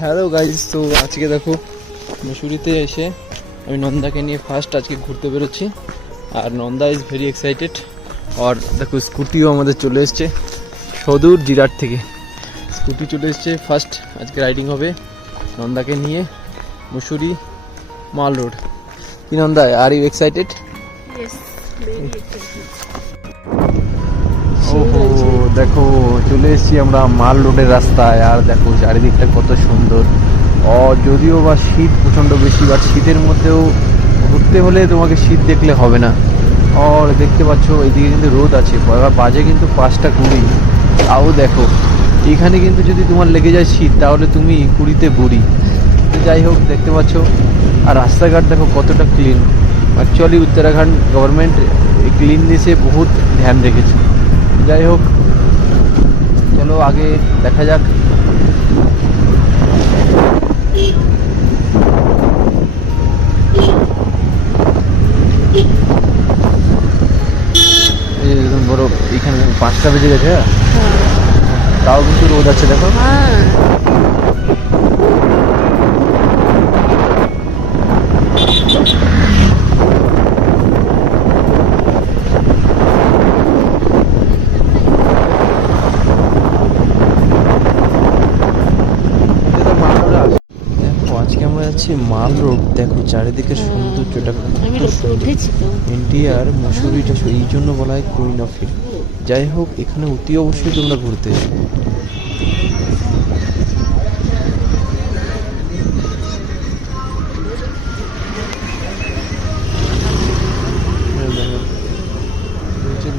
Hello guys, তো আজকে দেখো মসুরিতে এসে আমি নন্দাকে নিয়ে ফার্স্ট আজকে ঘুরতে বেরোচ্ছি। আর নন্দা ইজ ভেরি এক্সাইটেড। আর দেখো স্কুটিও আমাদের চলে এসছে সদূর জিরাট থেকে। স্কুটি চলে এসছে, ফার্স্ট আজকে রাইডিং হবে নন্দাকে নিয়ে মসুরি মাল রোড। কি নন্দা, আর ইউ এক্সাইটেড? ওহো, দেখো চলে এসেছি আমরা মাল রোডের রাস্তায়। আর দেখো চারিদিকটা কত সুন্দর। যদিও বা শীত প্রচণ্ড বেশি, বাট শীতের মধ্যেও ঘুরতে হলে তোমাকে শীত দেখলে হবে না। আর দেখতে পাচ্ছ এইদিকে কিন্তু রোদ আছে, বাজে কিন্তু 5টা 20। তাও দেখো এইখানে কিন্তু যদি তোমার লেগে যায় শীত, তাহলে তুমি 20-তে বুড়ি। যাই হোক, দেখতে পাচ্ছ। আর রাস্তাঘাট দেখো কতটা ক্লিন। অ্যাকচুয়ালি উত্তরাখণ্ড গভর্নমেন্ট ক্লিননেসে বহুত ধ্যান রেখেছে। যাই হোক, চলো আগে দেখা যাক। একদম বড়, এখানে 5টা বেজে গেছে, তাও কিন্তু রোদ আছে দেখো। আজকে আমরা যাচ্ছি মাল রোড। দেখো চারিদিকে সৌন্দর্যটা কত সুন্দর। ইন্ডিয়ার মসুরিটা এই জন্য বলা হয় কুইন অফ হিল। যাই হোক, এখানে অতি অবশ্যই তোমরা ঘুরতে এসো।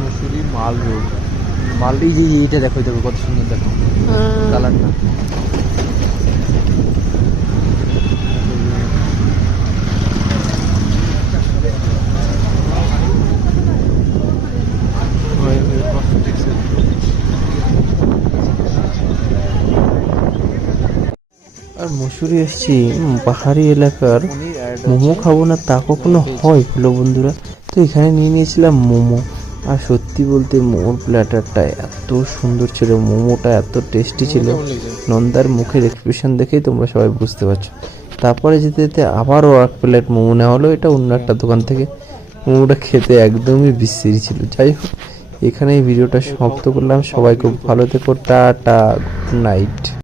মসুরি মাল রোড, মালটি যে এইটা দেখো, দেখো কত সুন্দর, দেখো কালারটা। আর মসুরি এসছি পাহাড়ি এলাকার মোমো খাবো না তা কখনো হয় বলো বন্ধুরা? তো এখানে নিয়ে নিয়েছিলাম মোমো। আর সত্যি বলতে মোমোর প্ল্যাটারটা এত সুন্দর ছিল, মোমোটা এত টেস্টি ছিল। নন্দার মুখের এক্সপ্রেশন দেখেই তোমরা সবাই বুঝতে পারছো। তারপরে যেতে যেতে আবারও 1 প্লেট মোমো নেওয়া হলো, এটা অন্য একটা দোকান থেকে। মোমোটা খেতে একদমই বিশ্রী ছিল। যাই হোক, এখানে এই ভিডিওটা সমাপ্ত করলাম। সবাই খুব ভালো থেকো, টাটা, গুড নাইট।